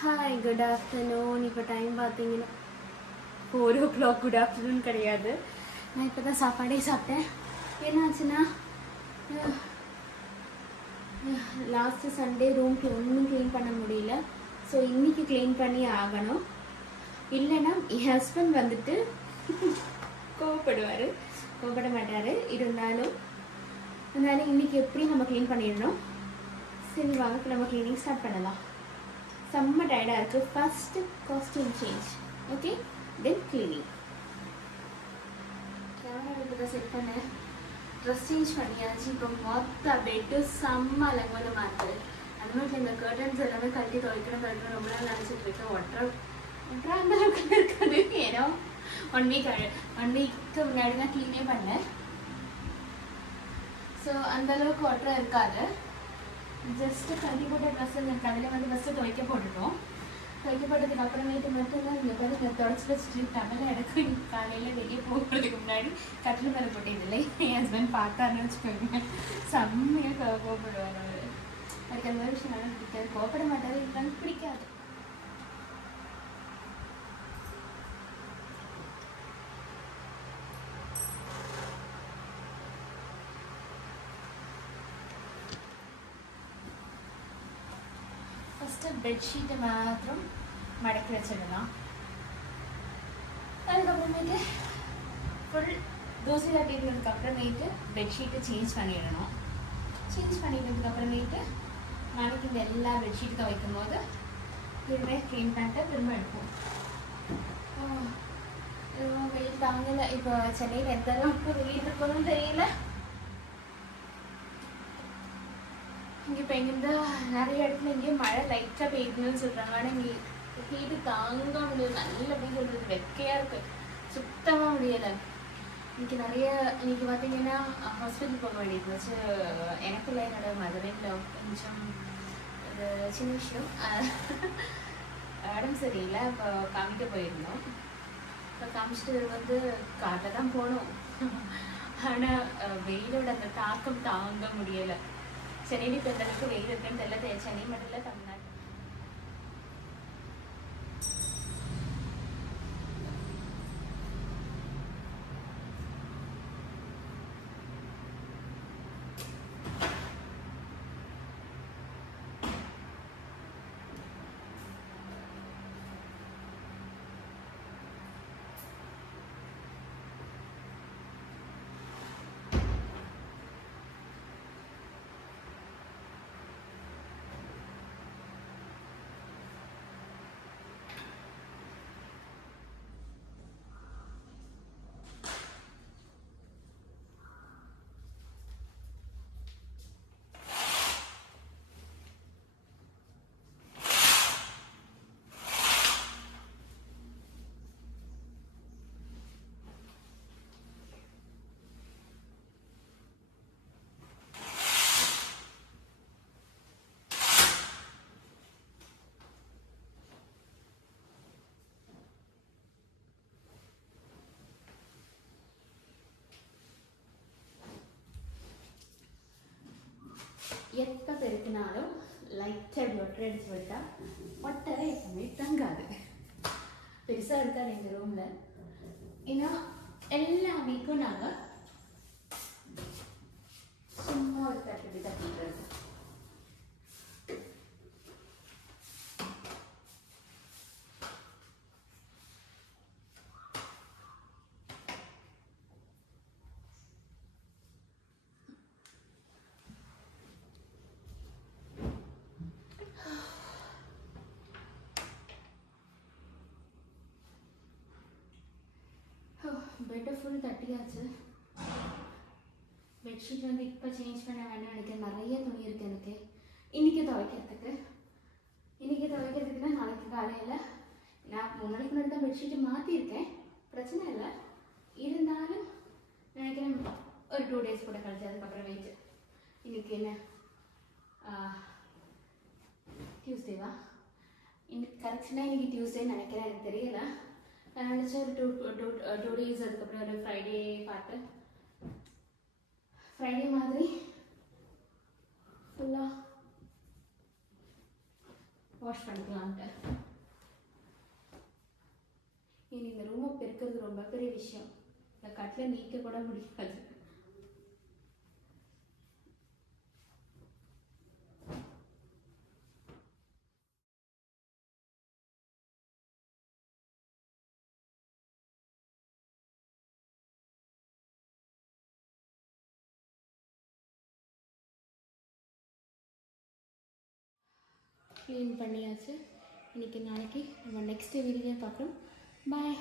Hi good afternoon. இப்போ time பார்த்தீங்கன்னா 4 o'clock. Good afternoon கிடையாது. நான் இப்போ தான் சாப்பாடே சாப்பிட்டேன். என்னாச்சுன்னா லாஸ்ட்டு சண்டே ரூம்க்கு ஒன்றும் க்ளீன் பண்ண முடியல. ஸோ இன்றைக்கி க்ளீன் பண்ணி ஆகணும். இல்லைன்னா என் ஹஸ்பண்ட் வந்துட்டு கோவப்பட மாட்டார். இருந்தாலும் இன்றைக்கி எப்படி நம்ம க்ளீன் பண்ணிடணும். சரி வாங்க நம்ம க்ளீனிங் ஸ்டார்ட் பண்ணலாம். செம்ம டயர்டாக இருக்குது. ஃபஸ்ட்டு காஸ்டியூம் சேஞ்ச், ஓகே, தென் க்ளீனிங். கேமரா இப்போ தான் செட் பண்ணேன். ட்ரெஸ் சேஞ்ச் பண்ணியாச்சு. இப்போ மொத்த பெட்டு செம்ம அலங்கோலமாக இருக்குது. அந்த மாதிரி இந்த கர்டன்ஸ் எல்லாமே கழட்டி துவைக்கணும் ரொம்ப நாள் நினச்சிட்டு இருக்கேன். ஒட்டுறா அந்த அளவுக்கு இருக்காது. ஏன்னா ஒன் வீக்கு முன்னாடி தான் க்ளீனே பண்ணேன். ஸோ அந்தளவுக்கு ஒட்டுற இருக்காது. ஜஸ்ட்டு கழட்டி போட்ட ட்ரெஸ் கடையில் வந்து ஃபஸ்ட்டு துவைக்க போட்டுட்டோம். துவைக்க போட்டதுக்கு அப்புறமேட்டு மட்டும் தான் இங்கே பேர் தொடச்சி வச்சுட்டு தமிழ் எனக்கு காலையில் வெளியே போகிறதுக்கு முன்னாடி கட்டில் மேலே போட்டதில்லை. என் ஹஸ்பண்ட் பார்த்தாருன்னு வச்சுக்கோங்க, செம்மையாக கோவப்படுவார் அவர். அதுக்கு அந்த மாதிரி விஷயம் நல்லா பிடிக்காது. கோவப்பட மாட்டார், எனக்கு பிடிக்காது. ஃபஸ்ட்டு பெட்ஷீட்டை மாத்திரம் மடக்கி வச்சிடலாம். அதுக்கப்புறமேட்டு ஃபுல் தோசை தட்டினதுக்கு அப்புறமேட்டு பெட்ஷீட்டை சேஞ்ச் பண்ணிடணும். சேஞ்ச் பண்ணிட்டதுக்கு அப்புறமேட்டு நாளைக்கு இந்த எல்லா பெட்ஷீட்டு துவைக்கும் போது திரும்ப க்ளீன் பண்ணிட்டு திரும்ப எடுப்போம். வெயில் தாங்கலை. இப்போ சென்னையில் எந்த அளவுக்கு வெயில் இருக்குன்னு தெரியல. இங்கே இப்போ எங்கிருந்தா நிறைய இடத்துல இங்கேயும் மழை லைட்டாக பெய்யுதுன்னு சொல்கிறாங்க. ஆனால் இங்கே ஹீட்டு தாங்க முடியாது. நல்ல அப்படின்னு சொல்கிறது வெக்கையாக இருக்குது, சுத்தமாக முடியலை. இன்னைக்கு பார்த்தீங்கன்னா ஹாஸ்பிட்டல் போக வேண்டியது வச்சு. எனக்கு இல்லை, என்னோட மதரில் கொஞ்சம் ஒரு சின்ன விஷயம் உடம்பு சரியில்லை. இப்போ காமிக்க போயிருந்தோம். இப்போ காமிச்சிட்டு வந்து காட்ட தான் போனோம். ஆனால் வெயிலோட அந்த தாக்கம் தாங்க முடியலை. சென்னையில் இப்போ இந்த அளவுக்கு வெயில் இருக்குன்னு தெரியல. சென்னை மட்டும் இல்லை, தமிழ்நாடு. எப்போ பெருக்கினாலும் லைட்டாக ஒட்டரை அடிச்சு விட்டா ஒட்டரை எப்பவுமே தங்காது. பெருசாக இருக்காது எங்கள் ரூமில். ஏன்னா எல்லா வீக்கும் நாங்கள் சும்மா ஒரு தட்டு தட்டிடுறது. பெட்டை ஃபுல் தட்டியாச்சு. பெட்ஷீட் வந்து இப்போ சேஞ்ச் பண்ண வேண்டாம் நினைக்கிறேன். நிறைய துணி இருக்குது எனக்கு இன்றைக்கி துவைக்கிறதுக்குன்னா நாளைக்கு காலையில். நான் 3 நாளைக்கு முன்னாடி தான் பெட்ஷீட்டு மாற்றிருக்கேன், பிரச்சனை இல்லை. இருந்தாலும் நினைக்கிறேன் ஒரு 2 days கூட கழிச்சு அதுக்கப்புறம் வெயிட். இன்றைக்கி என்ன டியூஸ்டேவா? இன்னைக்கு கரெக்ஷனாக இன்றைக்கி டியூஸ்டேன்னு நினைக்கிறேன், எனக்கு தெரியல. நான் நினச்சேன் ஒரு 2 days அதுக்கப்புறம் ஒரு ஃப்ரைடே பார்த்து ஃப்ரைடே மாதிரி ஃபுல்லாக வாஷ் பண்ணிக்கலான்ட்டு. இனி இந்த ரூமை பெருக்கிறது ரொம்ப பெரிய விஷயம். இந்த கட்டில் நீக்க கூட முடியாது. க்ளீன் பண்ணியாச்சு. இன்றைக்கி நாளைக்கு நம்ம நெக்ஸ்ட் வீடியோ பார்க்குறோம். பாய்.